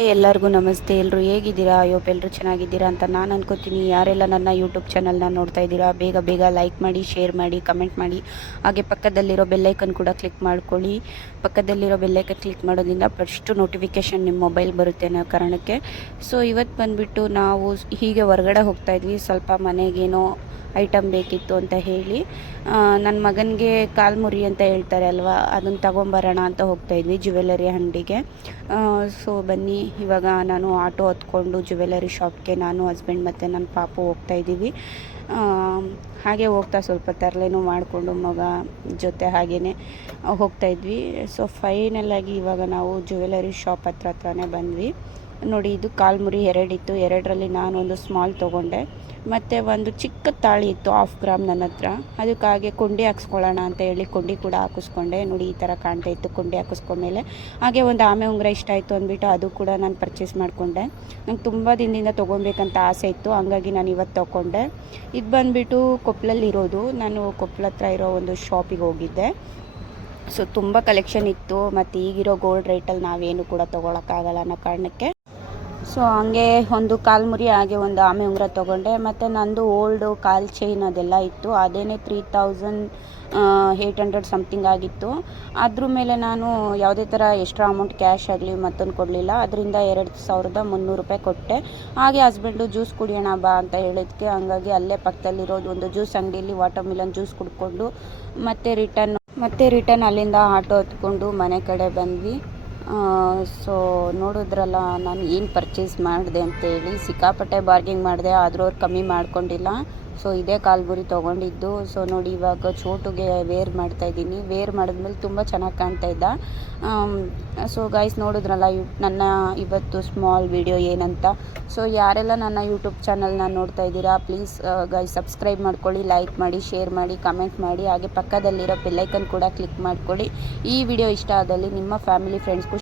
ಎಲ್ಲರಿಗೂ ನಮಸ್ತೆ. ಎಲ್ಲರೂ ಹೇಗಿದ್ದೀರಾ? ಅಯ್ಯೋಪ್ ಎಲ್ಲರೂ ಚೆನ್ನಾಗಿದ್ದೀರಾ ಅಂತ ನಾನು ಅನ್ಕೋತೀನಿ. ಯಾರೆಲ್ಲ ನನ್ನ ಯೂಟ್ಯೂಬ್ ಚಾನಲ್ನ ನೋಡ್ತಾ ಇದ್ದೀರಾ, ಬೇಗ ಬೇಗ ಲೈಕ್ ಮಾಡಿ, ಶೇರ್ ಮಾಡಿ, ಕಮೆಂಟ್ ಮಾಡಿ. ಹಾಗೆ ಪಕ್ಕದಲ್ಲಿರೋ ಬೆಲ್ಲೈಕನ್ ಕೂಡ ಕ್ಲಿಕ್ ಮಾಡ್ಕೊಳ್ಳಿ. ಪಕ್ಕದಲ್ಲಿರೋ ಬೆಲ್ಲೈಕನ್ ಕ್ಲಿಕ್ ಮಾಡೋದ್ರಿಂದ ಫಸ್ಟ್ ನೋಟಿಫಿಕೇಷನ್ ನಿಮ್ಮ ಮೊಬೈಲ್ ಬರುತ್ತೆ ಅನ್ನೋ ಕಾರಣಕ್ಕೆ. ಸೊ ಇವತ್ತು ಬಂದುಬಿಟ್ಟು ನಾವು ಹೀಗೆ ಹೊರಗಡೆ ಹೋಗ್ತಾ ಇದ್ವಿ. ಸ್ವಲ್ಪ ಮನೆಗೇನೋ ಐಟಮ್ ಬೇಕಿತ್ತು ಅಂತ ಹೇಳಿ ನನ್ನ ಮಗನಿಗೆ ಕಾಲ್ಮುರಿ ಅಂತ ಹೇಳ್ತಾರೆ ಅಲ್ವಾ, ಅದನ್ನು ತಗೊಂಬರೋಣ ಅಂತ ಹೋಗ್ತಾಯಿದ್ವಿ ಜ್ಯುವೆಲರಿ ಅಂಗಡಿಗೆ. ಸೊ ಬನ್ನಿ, ಇವಾಗ ನಾನು ಆಟೋ ಹತ್ಕೊಂಡು ಜ್ಯುವೆಲರಿ ಶಾಪ್ಗೆ ನಾನು, ಹಸ್ಬೆಂಡ್ ಮತ್ತು ನನ್ನ ಪಾಪು ಹೋಗ್ತಾಯಿದ್ದೀವಿ. ಹಾಗೆ ಹೋಗ್ತಾ ಸ್ವಲ್ಪ ತರಲೆನೂ ಮಾಡಿಕೊಂಡು ಮಗ ಜೊತೆ ಹಾಗೇ ಹೋಗ್ತಾಯಿದ್ವಿ. ಸೊ ಫೈನಲಾಗಿ ಇವಾಗ ನಾವು ಜ್ಯುವೆಲರಿ ಶಾಪ್ ಹತ್ರನೇ ಬಂದ್ವಿ. ನೋಡಿ, ಇದು ಕಾಲ್ಮುರಿ ಎರಡಿತ್ತು. ಎರಡರಲ್ಲಿ ನಾನು ಒಂದು ಸ್ಮಾಲ್ ತೊಗೊಂಡೆ, ಮತ್ತು ಒಂದು ಚಿಕ್ಕ ತಾಳಿ ಇತ್ತು 1/2 ಗ್ರಾಮ್ ನನ್ನ ಹತ್ರ. ಅದಕ್ಕಾಗೆ ಕೊಂಡಿ ಹಾಕ್ಸ್ಕೊಳ್ಳೋಣ ಅಂತ ಹೇಳಿ ಕೊಂಡಿ ಕೂಡ ಹಾಕಿಸ್ಕೊಂಡೆ. ನೋಡಿ, ಈ ಥರ ಕಾಣ್ತಾ ಇತ್ತು ಕೊಂಡಿ ಹಾಕಿಸ್ಕೊಂಡ್ಮೇಲೆ. ಹಾಗೆ ಒಂದು ಆಮೆ ಉಂಗುರ ಇಷ್ಟ ಆಯಿತು ಅಂದ್ಬಿಟ್ಟು ಅದು ಕೂಡ ನಾನು ಪರ್ಚೇಸ್ ಮಾಡಿಕೊಂಡೆ. ನಂಗೆ ತುಂಬ ದಿನದಿಂದ ತೊಗೊಬೇಕಂತ ಆಸೆ ಇತ್ತು, ಹಂಗಾಗಿ ನಾನು ಇವತ್ತು ತೊಗೊಂಡೆ. ಇದು ಬಂದುಬಿಟ್ಟು ಕೊಪ್ಪಳಲ್ಲಿರೋದು. ನಾನು ಕೊಪ್ಪಳ ಹತ್ರ ಇರೋ ಒಂದು ಶಾಪಿಗೆ ಹೋಗಿದ್ದೆ. ಸೊ ತುಂಬ ಕಲೆಕ್ಷನ್ ಇತ್ತು, ಮತ್ತು ಈಗಿರೋ ಗೋಲ್ಡ್ ರೇಟಲ್ಲಿ ನಾವೇನು ಕೂಡ ತೊಗೊಳಕ್ಕಾಗಲ್ಲ ಅನ್ನೋ ಕಾರಣಕ್ಕೆ ಸೊ ಹಂಗೆ ಒಂದು ಕಾಲ್ಮುರಿ, ಹಾಗೆ ಒಂದು ಆಮೆ ಉಂಗುರ ತೊಗೊಂಡೆ. ಮತ್ತು ನಂದು ಓಲ್ಡು ಕಾಲ್ ಚೈನ್ ಅದೆಲ್ಲ ಇತ್ತು, ಅದೇನೇ 3800 ಸಮಥಿಂಗ್ ಆಗಿತ್ತು. ಅದ್ರ ಮೇಲೆ ನಾನು ಯಾವುದೇ ಥರ ಎಕ್ಸ್ಟ್ರಾ ಅಮೌಂಟ್ ಕ್ಯಾಶ್ ಆಗಲಿ ಮತ್ತೊಂದು ಕೊಡಲಿಲ್ಲ. ಅದರಿಂದ 2300 ರೂಪಾಯಿ ಕೊಟ್ಟೆ. ಹಾಗೆ ಹಸ್ಬೆಂಡು ಜ್ಯೂಸ್ ಕುಡಿಯೋಣ ಬಾ ಅಂತ ಹೇಳಿದ್ಕೆ, ಹಂಗಾಗಿ ಅಲ್ಲೇ ಪಕ್ಕದಲ್ಲಿರೋದು ಒಂದು ಜ್ಯೂಸ್ ಅಂಗಡಿಯಲ್ಲಿ ವಾಟರ್ ಮಿಲನ್ ಜ್ಯೂಸ್ ಕುಡ್ಕೊಂಡು ಮತ್ತೆ ರಿಟರ್ನ್ ಅಲ್ಲಿಂದ ಆಟೋ ಹತ್ಕೊಂಡು ಮನೆ ಕಡೆ ಬಂದ್ವಿ. ಸೊ ನೋಡಿದ್ರಲ್ಲ ನಾನು ಏನು ಪರ್ಚೇಸ್ ಮಾಡಿದೆ ಅಂತೇಳಿ. ಸಿಕ್ಕಾಪಟ್ಟೆ ಬಾರ್ಗಿಂಗ್ ಮಾಡಿದೆ, ಆದರೂ ಅವ್ರು ಕಮ್ಮಿ ಮಾಡ್ಕೊಂಡಿಲ್ಲ. ಸೊ ಇದೇ ಕಾಲ್ಮುರಿ ತೊಗೊಂಡಿದ್ದು. ಸೊ ನೋಡಿ, ಇವಾಗ ಚೋಟುಗೆ ವೇರ್ ಮಾಡ್ತಾಯಿದ್ದೀನಿ. ವೇರ್ ಮಾಡಿದ್ಮೇಲೆ ತುಂಬ ಚೆನ್ನಾಗಿ ಕಾಣ್ತಾ ಇದ್ದ. ಸೊ ಗೈಸ್ ನೋಡಿದ್ರಲ್ಲ ನನ್ನ ಇವತ್ತು ಸ್ಮಾಲ್ ವಿಡಿಯೋ ಏನಂತ. ಸೊ ಯಾರೆಲ್ಲ ನನ್ನ ಯೂಟ್ಯೂಬ್ ಚಾನಲ್ನ ನೋಡ್ತಾ ಇದ್ದೀರಾ, ಪ್ಲೀಸ್ ಗೈಸ್ ಸಬ್ಸ್ಕ್ರೈಬ್ ಮಾಡ್ಕೊಳ್ಳಿ, ಲೈಕ್ ಮಾಡಿ, ಶೇರ್ ಮಾಡಿ, ಕಮೆಂಟ್ ಮಾಡಿ. ಹಾಗೆ ಪಕ್ಕದಲ್ಲಿರೋ ಬೆಲ್ಲೈಕನ್ ಕೂಡ ಕ್ಲಿಕ್ ಮಾಡ್ಕೊಳ್ಳಿ. ಈ ವಿಡಿಯೋ ಇಷ್ಟ ಆದಲ್ಲಿ ನಿಮ್ಮ ಫ್ಯಾಮಿಲಿ ಫ್ರೆಂಡ್ಸ್ಗೂ